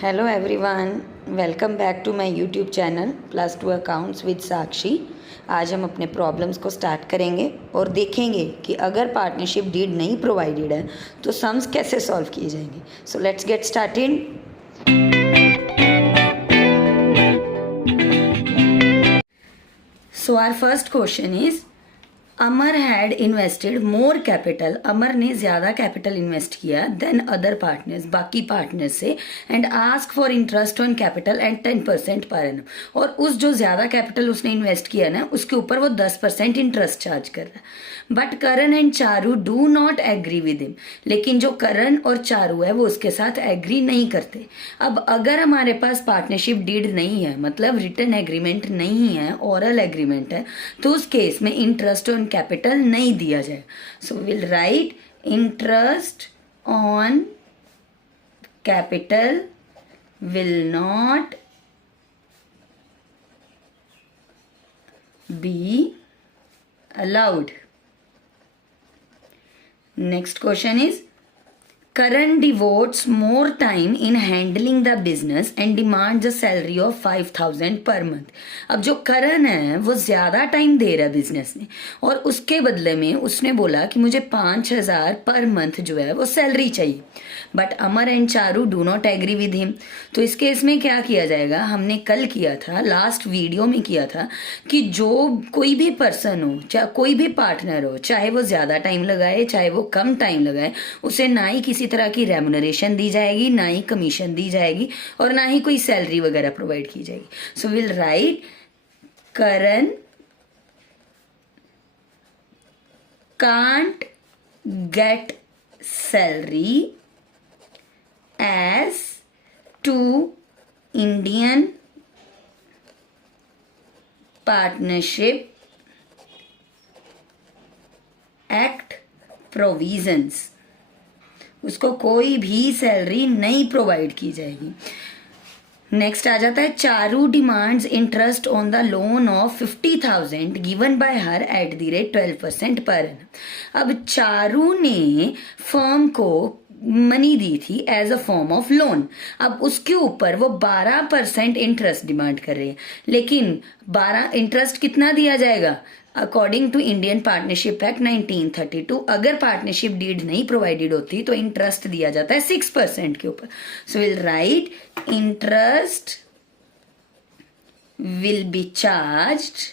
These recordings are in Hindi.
Hello everyone, welcome back to my YouTube channel +2 accounts with Sakshi. आज हम अपने प्रॉब्लम्स को स्टार्ट करेंगे और देखेंगे कि अगर पार्टनरशिप डीड नहीं प्रोवाइडेड है तो सम्स कैसे सॉल्व किए जाएंगे। So let's get started. So our first question is Amar had invested more capital. Amar ने ज़्यादा कैपिटल इन्वेस्ट किया देन अदर पार्टनर्स, बाकी पार्टनर्स से, and ask for interest on capital and 10% per annum. और उस जो ज़्यादा कैपिटल उसने इन्वेस्ट किया ना उसके ऊपर वो 10% इंटरेस्ट चार्ज कर रहा है। But Karan and Charu do not agree with him. लेकिन जो करण और चारू है वो उसके साथ एग्री नहीं करते। अब अगर हमारे पास पार्टनरशिप डीड नहीं है, मतलब रिटन एग्रीमेंट नहीं है, ओरल एग्रीमेंट है, तो उस केस में इंटरेस्ट ऑन कैपिटल नहीं दिया जाए। सो will write interest on capital will not B allowed. Next question is Karan devotes more time in handling the business and demands a salary of 5,000 per month. अब जो करण है वो ज़्यादा टाइम दे रहा है बिजनेस में और उसके बदले में उसने बोला कि मुझे 5,000 पर मंथ जो है वो सैलरी चाहिए। But Amar and Charu do not agree with him. तो इस केस में क्या किया जाएगा, हमने कल किया था, लास्ट वीडियो में किया था कि जो कोई भी पर्सन हो, चाहे कोई भी पार्टनर हो, चाहे वो ज़्यादा टाइम लगाए चाहे वो कम टाइम लगाए, उसे ना ही किसी तरह की रेमुनरेशन दी जाएगी, ना ही कमीशन दी जाएगी और ना ही कोई सैलरी वगैरह प्रोवाइड की जाएगी। सो will right Karan can't get salary as to Indian Partnership Act provisions। उसको कोई भी सैलरी नहीं प्रोवाइड की जाएगी। नेक्स्ट आ जाता है Charu demands interest on the loan of 50,000 given by her at the rate 12% per annum. अब चारू ने फर्म को मनी दी थी as a form of loan. अब उसके ऊपर वो 12% इंटरेस्ट डिमांड कर रहे हैं, लेकिन 12 इंटरेस्ट कितना दिया जाएगा according to Indian partnership act 1932। अगर पार्टनरशिप डीड नहीं प्रोवाइडेड होती तो इंटरेस्ट दिया जाता है 6% के ऊपर। So will write interest will be charged,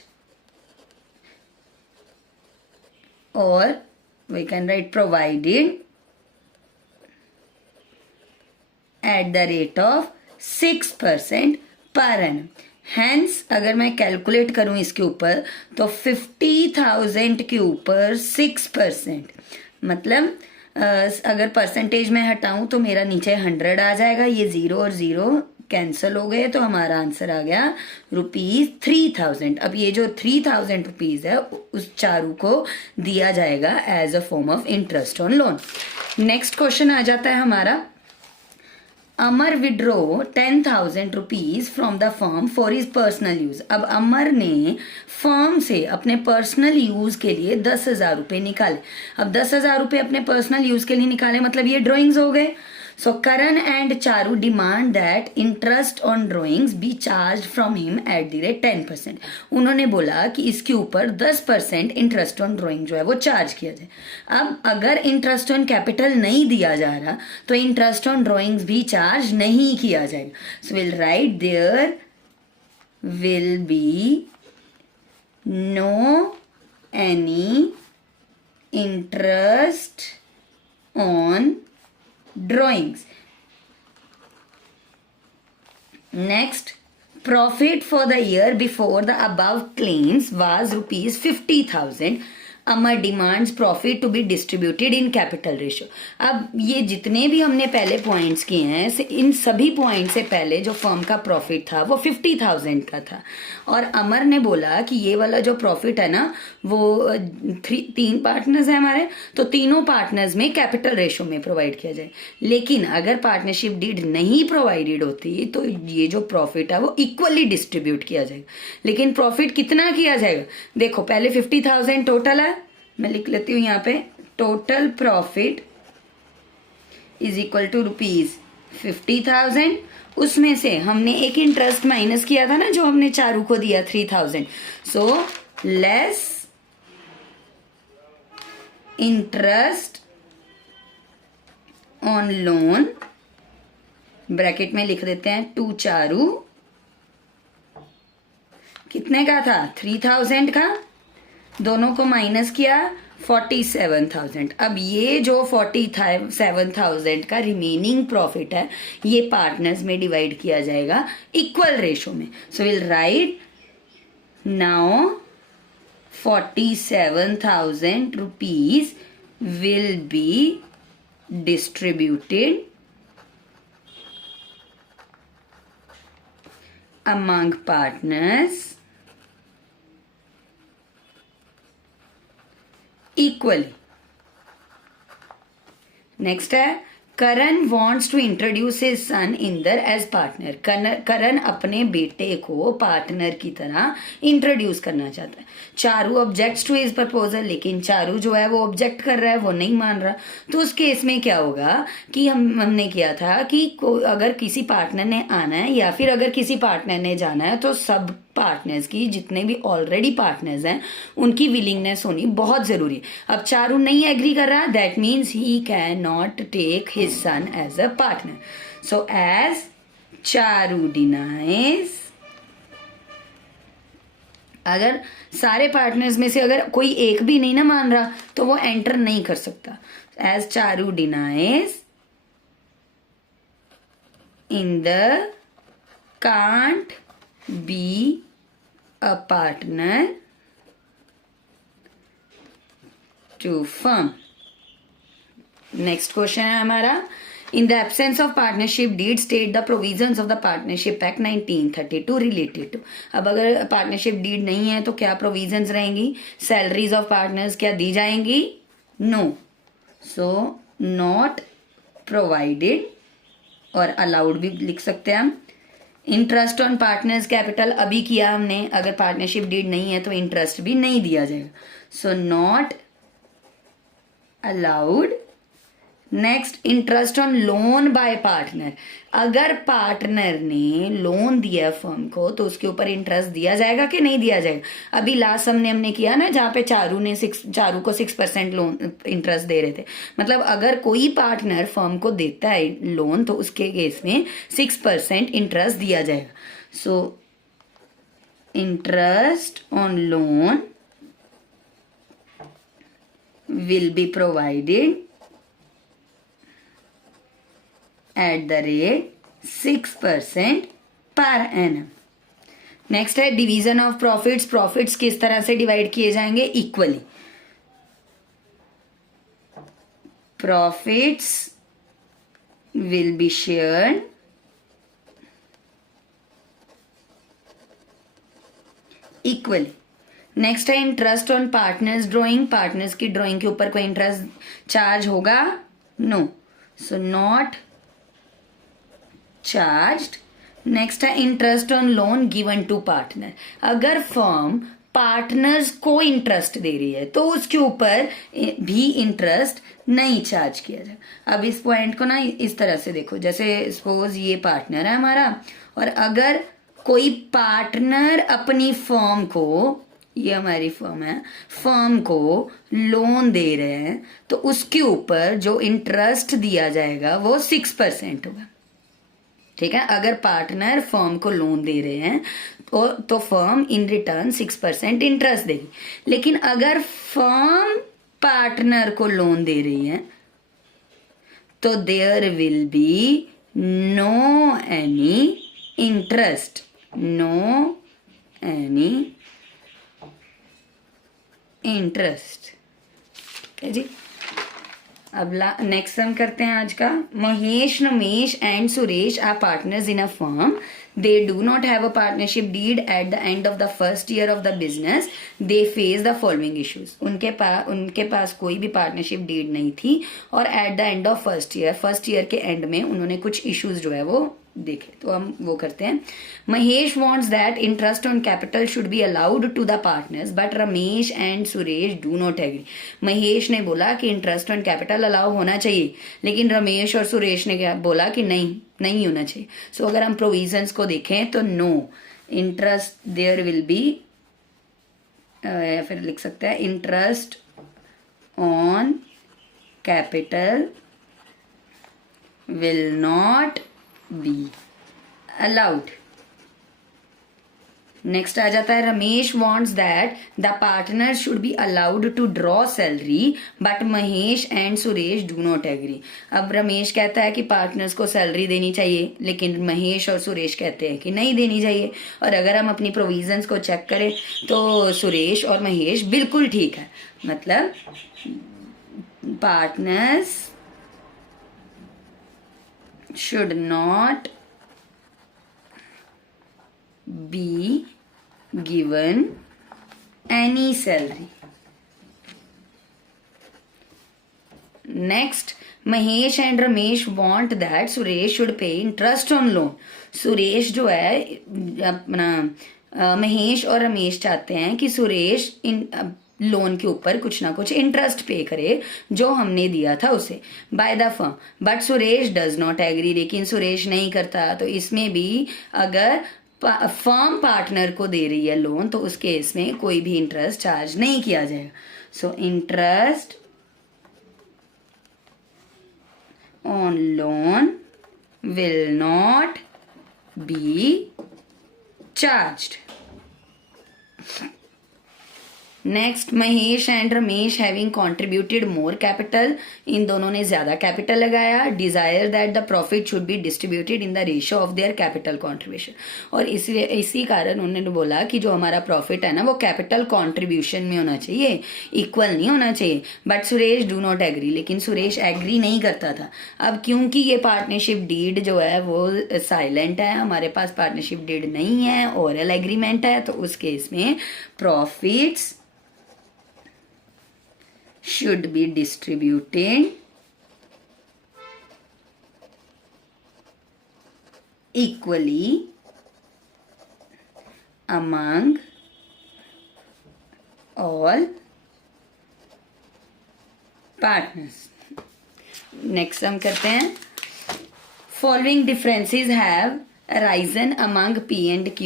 और we can write provided at the rate of 6% per annum. Hence अगर मैं कैलकुलेट करूं इसके ऊपर तो 50,000 के ऊपर 6%, मतलब अगर परसेंटेज में हटाऊं तो मेरा नीचे 100 आ जाएगा। ये 0 और 0 कैंसिल हो गए तो हमारा आंसर आ गया ₹3,000। अब ये जो 3,000 रुपीज है उस चारू को दिया जाएगा as a form of interest on loan. Next question आ जाता है हमारा Amar withdrew 10,000 rupees from the firm for his personal use. अब अमर ने फर्म से अपने पर्सनल यूज के लिए 10,000 रुपये निकाले। अब 10,000 रुपये अपने पर्सनल यूज के लिए निकाले, मतलब ये ड्रॉइंग्स हो गए। So Karan and Charu demand that interest on drawings be charge from him at the rate 10%। उन्होंने बोला कि इसके ऊपर 10% इंटरेस्ट ऑन ड्रॉइंग जो है वो चार्ज किया जाए। अब अगर इंटरेस्ट ऑन कैपिटल नहीं दिया जा रहा तो इंटरेस्ट ऑन ड्रॉइंग्स भी चार्ज नहीं किया जाएगा। So will right there will be no any interest on drawings. Next, profit for the year before the above claims was ₹50,000. Amar demands profit to be distributed in capital ratio. अब ये जितने भी हमने पहले पॉइंट्स किए हैं, इन सभी पॉइंट से पहले जो फर्म का प्रॉफिट था वो 50,000 का था, और अमर ने बोला कि ये वाला जो प्रॉफिट है ना वो 3 पार्टनर्स हैं हमारे, तो तीनों पार्टनर्स में कैपिटल रेशियो में प्रोवाइड किया जाए। लेकिन अगर पार्टनरशिप डीड नहीं प्रोवाइडेड होती तो ये जो प्रॉफिट है वो इक्वली डिस्ट्रीब्यूट किया जाएगा। लेकिन प्रॉफिट कितना किया जाएगा, देखो पहले 50,000 टोटल है, मैं लिख लेती हूं यहाँ पे, total profit is equal to 50,000, उसमें से हमने एक इंटरेस्ट माइनस किया था ना जो हमने चारू को दिया 3,000, so less interest on loan, bracket में लिख देते हैं टू चारू, कितने का था 3,000 का, दोनों को माइनस किया 47,000। अब ये जो 47,000 का रिमेनिंग प्रॉफिट है ये पार्टनर्स में डिवाइड किया जाएगा इक्वल रेशो में। So will write now 47,000 rupees will be distributed among partners equally. Next है Karan wants to introduce his son Inder as partner. Karan अपने बेटे को पार्टनर की तरह इंट्रोड्यूस करना चाहता है। Charu objects to his proposal, लेकिन चारू जो है वो ऑब्जेक्ट कर रहा है, वो नहीं मान रहा। तो उस केस में क्या होगा कि हमने किया था कि अगर किसी पार्टनर ने आना है या फिर अगर किसी पार्टनर ने जाना है तो सब पार्टनर्स की, जितने भी ऑलरेडी पार्टनर्स हैं, उनकी विलिंगनेस होनी बहुत जरूरी है। अब चारू नहीं एग्री कर रहा, that means he can not take his son as a partner. So as Charu denies, अगर सारे पार्टनर्स में से अगर कोई एक भी नहीं ना मान रहा तो वो एंटर नहीं कर सकता। As Charu denies in the can't be a partner to firm। Next question है हमारा, in the absence of partnership deed state the provisions of the partnership act 1932 related to. अब अगर पार्टनरशिप डीड नहीं है तो क्या प्रोविजंस रहेंगी? सैलरीज ऑफ पार्टनर्स क्या दी जाएंगी? नो, सो नॉट प्रोवाइडेड, और अलाउड भी लिख सकते हैं हम। इंटरेस्ट ऑन पार्टनर्स कैपिटल अभी किया हमने, अगर पार्टनरशिप डीड नहीं है तो इंटरेस्ट भी नहीं दिया जाएगा, so not allowed. Next, interest on loan by partner, अगर पार्टनर ने लोन दिया फर्म को तो उसके ऊपर इंटरेस्ट दिया जाएगा कि नहीं दिया जाएगा? अभी लास्ट हमने किया ना जहाँ पे चारू को 6% लोन इंटरेस्ट दे रहे थे, मतलब अगर कोई पार्टनर फर्म को देता है लोन तो उसके केस में 6% इंटरेस्ट दिया जाएगा। So interest on loan will be provided at the rate 6% per annum। Next है डिवीजन ऑफ प्रॉफिट्स। प्रॉफिट्स किस तरह से डिवाइड किए जाएंगे? Equally. Profits will be shared equally. Next है interest on partners drawing, partners की ड्रॉइंग के ऊपर कोई इंटरेस्ट चार्ज होगा? No, so not charged. Next है interest on loan given to partner, अगर फर्म पार्टनर्स को इंटरेस्ट दे रही है तो उसके ऊपर भी इंटरेस्ट नहीं चार्ज किया जाए। अब इस पॉइंट को ना इस तरह से देखो, जैसे सपोज ये पार्टनर है हमारा, और अगर कोई पार्टनर अपनी फर्म को, ये हमारी फर्म है, फर्म को लोन दे रहे हैं तो उसके ऊपर जो इंटरेस्ट दिया जाएगा वो 6% होगा। ठीक है, अगर पार्टनर फर्म को लोन दे रहे हैं तो फर्म इन रिटर्न 6% इंटरेस्ट देगी। लेकिन अगर फर्म पार्टनर को लोन दे रही है तो there will be no any interest, no any interest. ठीक है जी। अब नेक्स्ट सम करते हैं आज का। Mahesh, Namesh and Suresh are partners in a firm. They do not have a partnership deed at the end of the first year of the business. They face the following issues. उनके पास कोई भी पार्टनरशिप डीड नहीं थी और at the end of first year के एंड में उन्होंने कुछ इश्यूज जो है वो देखें तो हम वो करते हैं. Mahesh wants that interest on capital should be allowed to the partners but Ramesh and Suresh do not agree. Mahesh ने बोला कि इंटरेस्ट ऑन कैपिटल अलाउ होना चाहिए, लेकिन रमेश और सुरेश ने क्या बोला कि नहीं होना चाहिए. सो अगर हम प्रोविजंस को देखें तो no interest there will be, या फिर लिख सकते हैं interest on capital will not be allowed. Next आ जाता है Ramesh wants that the partners should be allowed to draw salary but Mahesh and Suresh do not agree. अब रमेश कहता है कि पार्टनर्स को सैलरी देनी चाहिए, लेकिन महेश और सुरेश कहते हैं कि नहीं देनी चाहिए. और अगर हम अपनी प्रोविजंस को चेक करें तो सुरेश और महेश बिल्कुल ठीक है. मतलब partners should not be given any salary. Next, Mahesh and Ramesh want that Suresh should pay interest on loan. Suresh जो है अपना महेश और रमेश चाहते हैं कि सुरेश लोन के ऊपर कुछ ना कुछ इंटरेस्ट पे करे जो हमने दिया था उसे by the firm. But Suresh does not agree, लेकिन सुरेश नहीं करता. तो इसमें भी अगर फर्म पार्टनर को दे रही है लोन तो उस केस में कोई भी इंटरेस्ट चार्ज नहीं किया जाएगा. So interest on loan will not be charged. Next, Mahesh and Ramesh having contributed more capital. इन दोनों ने ज्यादा कैपिटल लगाया. Desire that the profit should be distributed in the ratio of their capital contribution. और इसी कारण उन्होंने बोला कि जो हमारा प्रॉफिट है ना वो कैपिटल कॉन्ट्रीब्यूशन में होना चाहिए, इक्वल नहीं होना चाहिए. But Suresh do not agree, लेकिन सुरेश एग्री नहीं करता था. अब क्योंकि ये पार्टनरशिप डीड जो है वो साइलेंट है, हमारे पास पार्टनरशिप डीड नहीं है, ओरल एग्रीमेंट है, तो उस केस में profits should be distributed equally among all partners. Next हम करते हैं following differences have arisen among P and Q,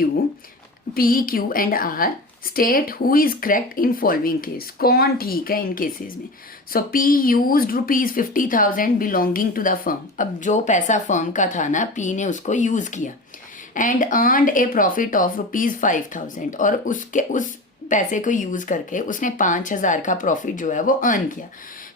P, Q and R. State who is correct in following case. कौन ठीक है इन केसेस में. So P used ₹50,000 belonging to the firm. अब जो पैसा फर्म का था ना, P ने उसको यूज किया and earned A profit of ₹5,000. और उसके उस पैसे को यूज करके उसने 5,000 का प्रॉफिट जो है वो अर्न किया.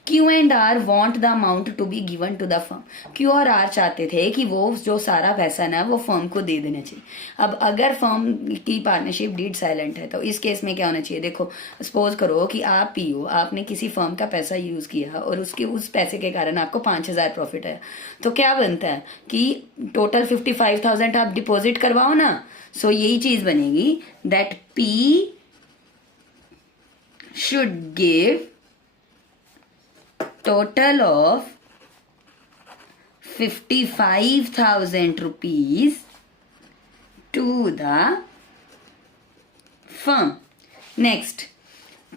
Q and R want the amount to be given to the firm. Q और R चाहते थे कि वो जो सारा पैसा ना वो फर्म को दे देना चाहिए. अब अगर फर्म की पार्टनरशिप डीड साइलेंट है तो इस केस में क्या होना चाहिए. देखो सपोज करो कि आप P हो, आपने किसी फर्म का पैसा यूज किया और उसके उस पैसे के कारण आपको 5,000 प्रॉफिट आया. तो क्या बनता है कि टोटल 55,000 आप डिपॉजिट करवाओ ना. सो यही चीज बनेगी that P should give total of 55,000 rupees to the firm. Next,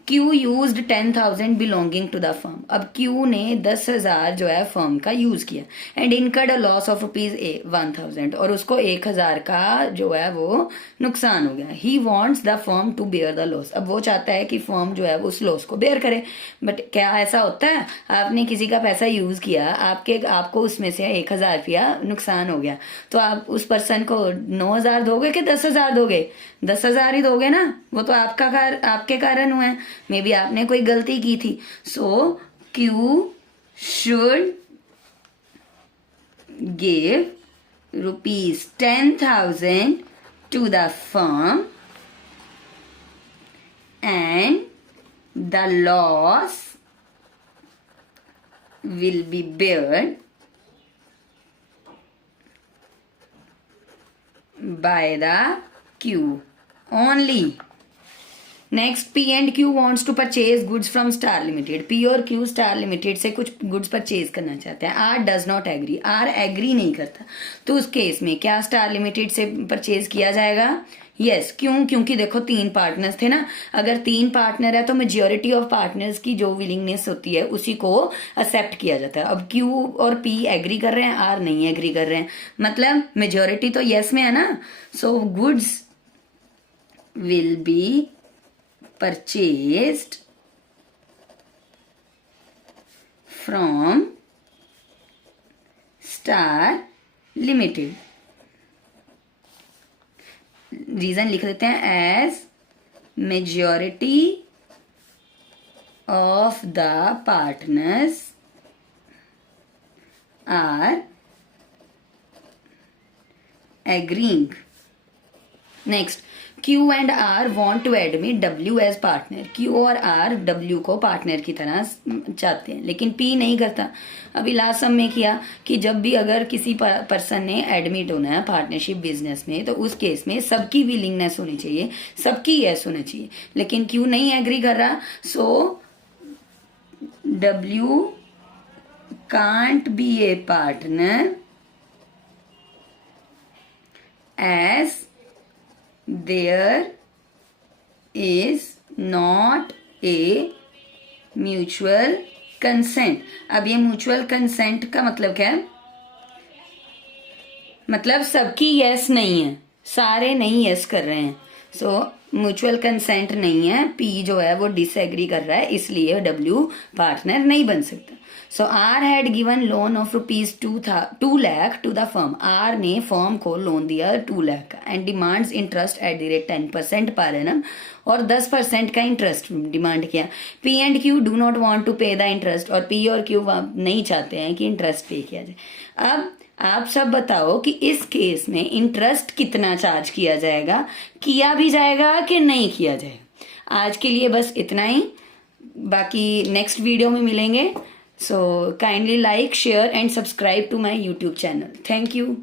Q used 10,000 belonging to the firm. अब Q ने 10,000 जो है फर्म का यूज किया and incurred a loss of ₹1,000 और उसको 1,000 का जो है वो नुकसान हो गया. He wants the firm to bear the loss. अब वो चाहता है कि फर्म जो है वो उस लॉस को बेयर करे. बट क्या ऐसा होता है, आपने किसी का पैसा यूज किया, आपको उसमें से 1,000 रुपया नुकसान हो गया, तो आप उस पर्सन को 9,000 दोगे कि 10,000 दोगे. 10,000 ही दोगे ना, वो तो आपके कारण हुआ है. मे बी आपने कोई गलती की थी. सो Q should give ₹10,000 to the firm and the loss will be borne by the Q only. Next P and Q wants to purchase goods from star limited. P और क्यू स्टार लिमिटेड से कुछ गुड्स परचेज करना चाहते हैं। R does not agree, R agree नहीं करता, तो उस केस में क्या स्टार लिमिटेड से परचेज किया जाएगा? यस क्यों? क्योंकि देखो 3 पार्टनर्स थे ना, अगर 3 पार्टनर है तो मेजोरिटी ऑफ पार्टनर्स की जो विलिंगनेस होती है उसी को एक्सेप्ट किया जाता है। अब क्यू और पी एग्री कर रहे हैं, आर नहीं एग्री कर रहे हैं, मतलब मेजोरिटी तो यस में है ना। So goods will be purchased from star limited. Reason लिख देते हैं, as majority of the partners are agreeing. Next Q and R want to admit W as partner. Q और आर डब्ल्यू को पार्टनर की तरह चाहते हैं, लेकिन पी नहीं करता। अभी लास्ट सम में किया कि जब भी अगर किसी पर्सन ने एडमिट होना है पार्टनरशिप बिजनेस में, तो उस केस में सबकी विलिंगनेस होनी चाहिए, सबकी यस होनी चाहिए, लेकिन क्यू नहीं एग्री कर रहा। So W can't be a partner as there is not a mutual consent। अब ये म्यूचुअल कंसेंट का मतलब क्या है? मतलब सबकी यस नहीं है, सारे नहीं यस कर रहे हैं। सो म्यूचुअल कंसेंट नहीं है, पी जो है वो डिसएग्री कर रहा है, इसलिए डब्ल्यू पार्टनर नहीं बन सकता। So R had given loan of ₹2 lakh to the firm. R ने फर्म को लोन दिया 2 लाख का, and demands interest at the rate 10% per annum, और 10% का इंटरेस्ट डिमांड किया। P and Q do not want to pay the interest, और पी और क्यू नहीं चाहते हैं कि इंटरेस्ट पे किया जाए। अब आप सब बताओ कि इस केस में इंटरेस्ट कितना चार्ज किया जाएगा, किया भी जाएगा कि नहीं किया जाएगा? आज के लिए बस इतना ही, बाकी नेक्स्ट वीडियो में मिलेंगे। So kindly like, share and subscribe to my YouTube channel. Thank you.